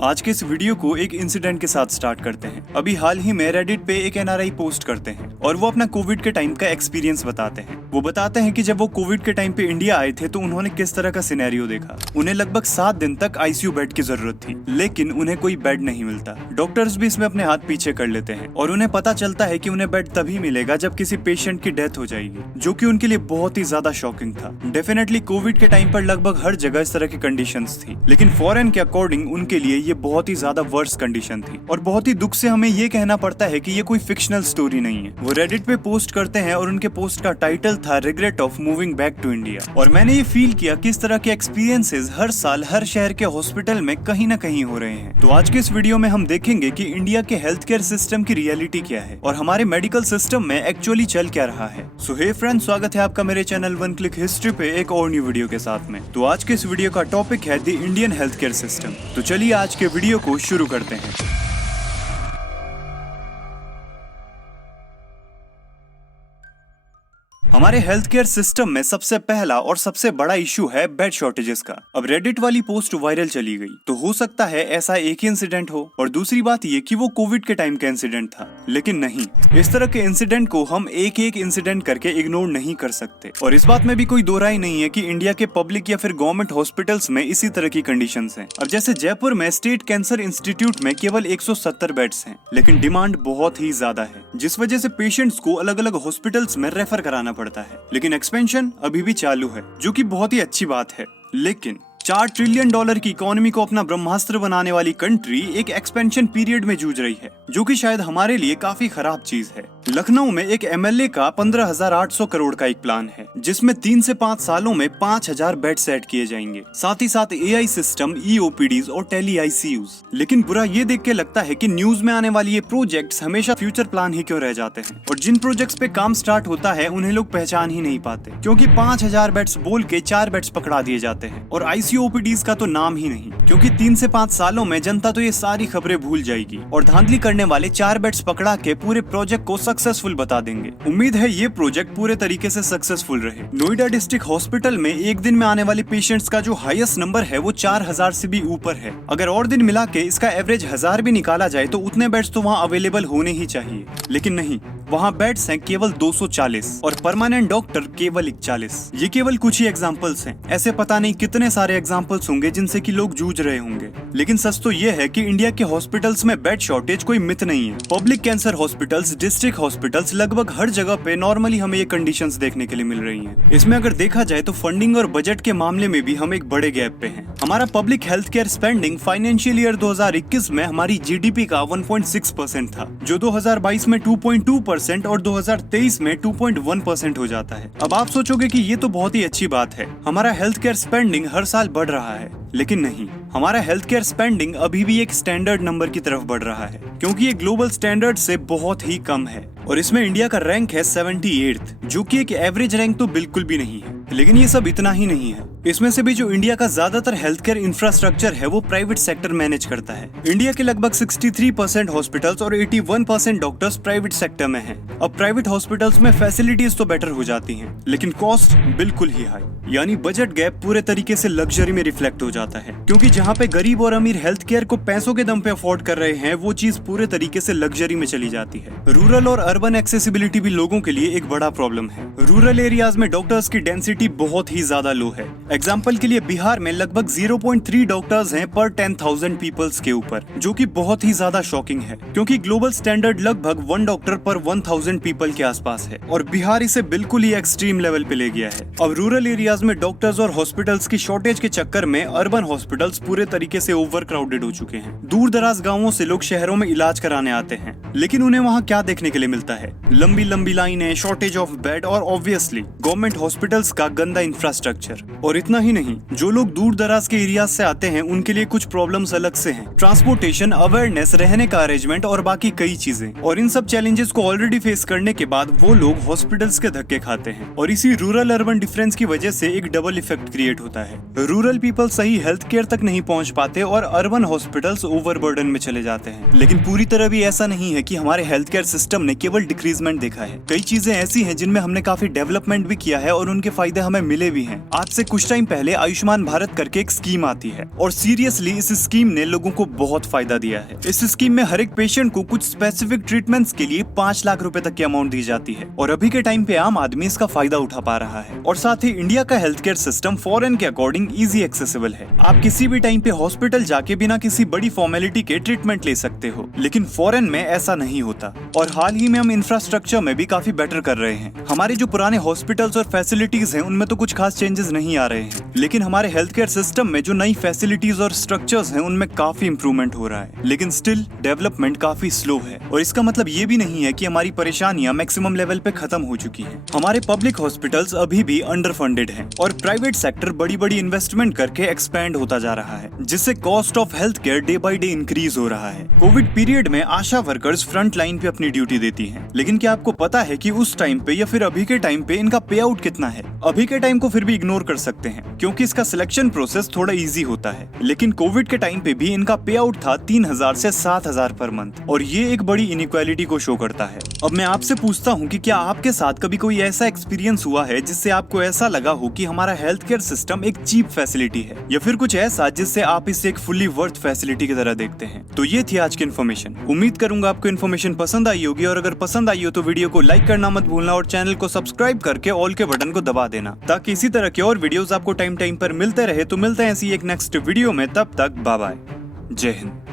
आज के इस वीडियो को एक इंसिडेंट के साथ स्टार्ट करते हैं। अभी हाल ही में रेडिट पे एक एनआरआई पोस्ट करते हैं और वो अपना कोविड के टाइम का एक्सपीरियंस बताते हैं। वो बताते हैं कि जब वो कोविड के टाइम पे इंडिया आए थे तो उन्होंने किस तरह का सिनेरियो देखा। उन्हें लगभग 7 दिन तक आईसीयू बेड की जरूरत थी, लेकिन उन्हें कोई बेड नहीं मिलता। डॉक्टर्स भी इसमें अपने हाथ पीछे कर लेते हैं और उन्हें पता चलता है कि उन्हें बेड तभी मिलेगा जब किसी पेशेंट की डेथ हो जाएगी, जो कि उनके लिए बहुत ही ज्यादा शॉकिंग था। डेफिनेटली कोविड के टाइम पर लगभग हर जगह इस तरह की कंडीशंस थी, लेकिन फॉरेन के अकॉर्डिंग उनके लिए ये बहुत ही ज्यादा वर्स्ट कंडीशन थी। और बहुत ही दुख से हमें ये कहना पड़ता है कि ये कोई फिक्शनल स्टोरी नहीं है। वो रेडिट पे पोस्ट करते हैं और उनके पोस्ट का टाइटल था regret of moving back to India. और मैंने ये फील किया कि इस तरह के एक्सपीरियंसेस हर साल हर शहर के हॉस्पिटल में कहीं ना कहीं हो रहे हैं। तो आज के इस वीडियो में हम देखेंगे कि इंडिया के हेल्थ केयर सिस्टम की रियलिटी क्या है और हमारे मेडिकल सिस्टम में एक्चुअली चल क्या रहा है। सो हे फ्रेंड्स, स्वागत है आपका मेरे चैनल वन क्लिक हिस्ट्री पे एक और न्यू वीडियो के साथ में। तो आज के इस वीडियो का टॉपिक है the Indian health care system. तो चलिए आज के वीडियो को शुरू करते हैं। हमारे हेल्थ केयर सिस्टम में सबसे पहला और सबसे बड़ा इशू है बेड शॉर्टेजेस का। अब रेडिट वाली पोस्ट वायरल चली गई, तो हो सकता है ऐसा एक ही इंसिडेंट हो। और दूसरी बात ये कि वो कोविड के टाइम का इंसिडेंट था, लेकिन नहीं, इस तरह के इंसिडेंट को हम एक एक इंसिडेंट करके इग्नोर नहीं कर सकते। और इस बात में भी कोई दो राय नहीं है कि इंडिया के पब्लिक या फिर गवर्नमेंट हॉस्पिटल्स में इसी तरह की कंडीशंस हैं। अब जैसे जयपुर में स्टेट कैंसर इंस्टीट्यूट में केवल 170 बेड्स हैं, लेकिन डिमांड बहुत ही ज्यादा है, जिस वजह से पेशेंट्स को अलग अलग हॉस्पिटल्स में रेफर कराना पड़ता है। लेकिन एक्सपेंशन अभी भी चालू है, जो कि बहुत ही अच्छी बात है। लेकिन $4 ट्रिलियन की इकोनॉमी को अपना ब्रह्मास्त्र बनाने वाली कंट्री एक एक्सपेंशन पीरियड में जूझ रही है, जो कि शायद हमारे लिए काफी खराब चीज है। लखनऊ में एक एमएलए का 15,800 करोड़ का एक प्लान है, जिसमें 3 से 5 सालों में 5,000 बेड्स ऐड किए जाएंगे, साथ ही साथ एआई सिस्टम, ईओपीडीज और टेली आईसीयूज। लेकिन बुरा ये देख के लगता है कि न्यूज में आने वाली ये प्रोजेक्ट्स हमेशा फ्यूचर प्लान ही क्यों रह जाते हैं, और जिन प्रोजेक्ट्स पे काम स्टार्ट होता है उन्हें लोग पहचान ही नहीं पाते, क्योंकि 5,000 बेड्स बोल के 4 बेड्स पकड़ा दिए जाते हैं और आईसीयूओपीडीज का तो नाम ही नहीं, क्योंकि 3 से 5 सालों में जनता तो ये सारी खबरें भूल जाएगी और धांधली करने वाले 4 बेड्स पकड़ा के पूरे प्रोजेक्ट को सक्सेसफुल बता देंगे। उम्मीद है ये प्रोजेक्ट पूरे तरीके से सक्सेसफुल रहे। नोएडा डिस्ट्रिक्ट हॉस्पिटल में एक दिन में आने वाले पेशेंट्स का जो हाईएस्ट नंबर है वो 4,000 से भी ऊपर है। अगर और दिन मिला के इसका एवरेज 1,000 भी निकाला जाए तो उतने बेड्स तो वहाँ अवेलेबल होने ही चाहिए, लेकिन नहीं, वहाँ बेड्स हैं केवल 240 और परमानेंट डॉक्टर केवल 41। ये केवल कुछ ही एग्जाम्पल्स हैं, ऐसे पता नहीं कितने सारे एग्जाम्पल्स होंगे जिनसे कि लोग जूझ रहे होंगे। लेकिन सच तो ये है कि इंडिया के हॉस्पिटल्स में बेड शॉर्टेज कोई मिथ नहीं है। Public cancer hospitals, district hospitals, लगभग हर जगह पे नॉर्मली हमें ये कंडीशंस देखने के लिए मिल रही हैं। इसमें अगर देखा जाए तो फंडिंग और बजट के मामले में भी हम एक बड़े गैप पे हैं। हमारा public health care spending financial year 2021 में हमारी जीडीपी का 1.6% था, जो 2022 में 2.2% और 2023 में 2.1% हो जाता है। अब आप सोचोगे कि ये तो बहुत ही अच्छी बात है, हमारा हेल्थ केयर स्पेंडिंग हर साल बढ़ रहा है, लेकिन नहीं, हमारा हेल्थ केयर स्पेंडिंग अभी भी एक स्टैंडर्ड नंबर की तरफ बढ़ रहा है, क्योंकि ये ग्लोबल स्टैंडर्ड से बहुत ही कम है। और इसमें इंडिया का रैंक है 78th, जो कि एक एवरेज रैंक तो बिल्कुल भी नहीं है। लेकिन ये सब इतना ही नहीं है, इसमें से भी जो इंडिया का ज्यादातर हेल्थ केयर इंफ्रास्ट्रक्चर है वो प्राइवेट सेक्टर मैनेज करता है। इंडिया के लगभग 63% हॉस्पिटल्स और 81% डॉक्टर्स प्राइवेट सेक्टर में हैं। अब प्राइवेट हॉस्पिटल्स में फैसिलिटीज तो बेटर हो जाती हैं, लेकिन कॉस्ट बिल्कुल ही हाई, यानी बजट गैप पूरे तरीके से लग्जरी में रिफ्लेक्ट हो जाता है। क्योंकि जहाँ पे गरीब और अमीर हेल्थ केयर को पैसों के दम पे अफोर्ड कर रहे हैं, वो चीज पूरे तरीके से लग्जरी में चली जाती है। रूरल और अर्बन एक्सेसिबिलिटी भी लोगों के लिए एक बड़ा प्रॉब्लम है। रूरल एरियाज में डॉक्टर्स की डेंसिटी बहुत ही ज्यादा लो है। एग्जाम्पल के लिए बिहार में लगभग 0.3 डॉक्टर्स हैं पर 10,000 पीपल्स के ऊपर, जो कि बहुत ही ज्यादा शॉकिंग है, क्योंकि ग्लोबल स्टैंडर्ड लगभग 1 डॉक्टर पर 1,000 पीपल के आसपास है, और बिहार इसे बिल्कुल ही एक्सट्रीम लेवल पे ले गया है। अब रूरल एरियाज में डॉक्टर्स और हॉस्पिटल्स की शॉर्टेज के चक्कर में अर्बन हॉस्पिटल्स पूरे तरीके से ओवर क्राउडेड हो चुके हैं। दूर दराज गाँवों से लोग शहरों में इलाज कराने आते हैं, लेकिन उन्हें वहाँ क्या देखने के लिए मिलता है? लंबी लंबी लाइनें, शॉर्टेज ऑफ बेड और ऑब्वियसली गवर्नमेंट हॉस्पिटल्स का गंदा इंफ्रास्ट्रक्चर। और इतना ही नहीं, जो लोग दूर दराज के एरिया से आते हैं उनके लिए कुछ प्रॉब्लम्स अलग से हैं, ट्रांसपोर्टेशन, अवेयरनेस, रहने का अरेंजमेंट और बाकी कई चीजें। और इन सब चैलेंजेस को ऑलरेडी फेस करने के बाद वो लोग हॉस्पिटल्स के धक्के खाते हैं, और इसी रूरल अर्बन डिफरेंस की वजह से एक डबल इफेक्ट क्रिएट होता है। रूरल पीपल सही हेल्थ केयर तक नहीं पहुंच पाते और अर्बन हॉस्पिटल्स ओवरबर्डन में चले जाते हैं। लेकिन पूरी तरह भी ऐसा नहीं है है कि हमारे हेल्थ केयर सिस्टम ने केवल डिक्रीजमेंट देखा है। कई चीजें ऐसी हैं जिनमें हमने काफी डेवलपमेंट भी किया है और उनके फायदे हमें मिले भी हैं। आज से कुछ टाइम पहले आयुष्मान भारत करके एक स्कीम आती है और सीरियसली इस स्कीम ने लोगों को बहुत फायदा दिया है। इस स्कीम में हर एक पेशेंट को कुछ स्पेसिफिक ट्रीटमेंट्स के लिए 5 लाख रुपए तक की अमाउंट दी जाती है और अभी के टाइम पे आम आदमी इसका फायदा उठा पा रहा है। और साथ ही इंडिया का हेल्थ केयर सिस्टम फॉरेन के अकॉर्डिंग इजी एक्सेसिबल है। आप किसी भी टाइम पे हॉस्पिटल जाके बिना किसी बड़ी फॉर्मेलिटी के ट्रीटमेंट ले सकते हो, लेकिन फॉरेन में ऐसा नहीं होता। और हाल ही में हम इंफ्रास्ट्रक्चर में भी काफी बेटर कर रहे हैं। हमारे जो पुराने हॉस्पिटल्स और फैसिलिटीज हैं उनमें तो कुछ खास चेंजेस नहीं आ रहे हैं, लेकिन हमारे हेल्थ केयर सिस्टम में जो नई फैसिलिटीज और स्ट्रक्चर्स हैं उनमें काफी इंप्रूवमेंट हो रहा है, लेकिन स्टिल डेवलपमेंट काफी स्लो है। और इसका मतलब ये भी नहीं है कि हमारी परेशानियां मैक्सिमम लेवल पे खत्म हो चुकी हैं। हमारे पब्लिक हॉस्पिटल्स अभी भी अंडर फंडेड हैं और प्राइवेट सेक्टर बड़ी बड़ी इन्वेस्टमेंट करके एक्सपैंड होता जा रहा है, जिससे cost of health care day by day increase हो रहा है। कोविड पीरियड में आशा वर्कर्स फ्रंट लाइन पे अपनी ड्यूटी देती हैं, लेकिन क्या आपको पता है कि उस टाइम पे या फिर अभी के टाइम पे इनका पे आउट कितना है? अभी के टाइम को फिर भी इग्नोर कर सकते हैं क्योंकि इसका सिलेक्शन प्रोसेस थोड़ा इजी होता है, लेकिन कोविड के टाइम पे भी इनका पे आउट था 3000 से 7000 पर मंथ और ये एक बड़ी इनइक्वालिटी को शो करता है। अब मैं आपसे पूछता हूँ कि क्या आपके साथ कभी कोई ऐसा एक्सपीरियंस हुआ है जिससे आपको ऐसा लगा हो कि हमारा हेल्थ केयर सिस्टम एक चीप फैसिलिटी है, या फिर कुछ ऐसा जिससे आप इसे एक फुल्ली वर्थ फैसिलिटी की तरह देखते हैं? तो ये थी आज की इन्फॉर्मेशन। उम्मीद करूंगा आपको इन्फॉर्मेशन पसंद आई होगी, और अगर पसंद आई हो तो वीडियो को लाइक करना मत भूलना और चैनल को सब्सक्राइब करके ऑल के बटन को दबा देना, ताकि इसी तरह के और वीडियोस आपको टाइम टाइम पर मिलते रहे। तो मिलते हैं ऐसी एक नेक्स्ट वीडियो में, तब तक बाय बाय, जय हिंद।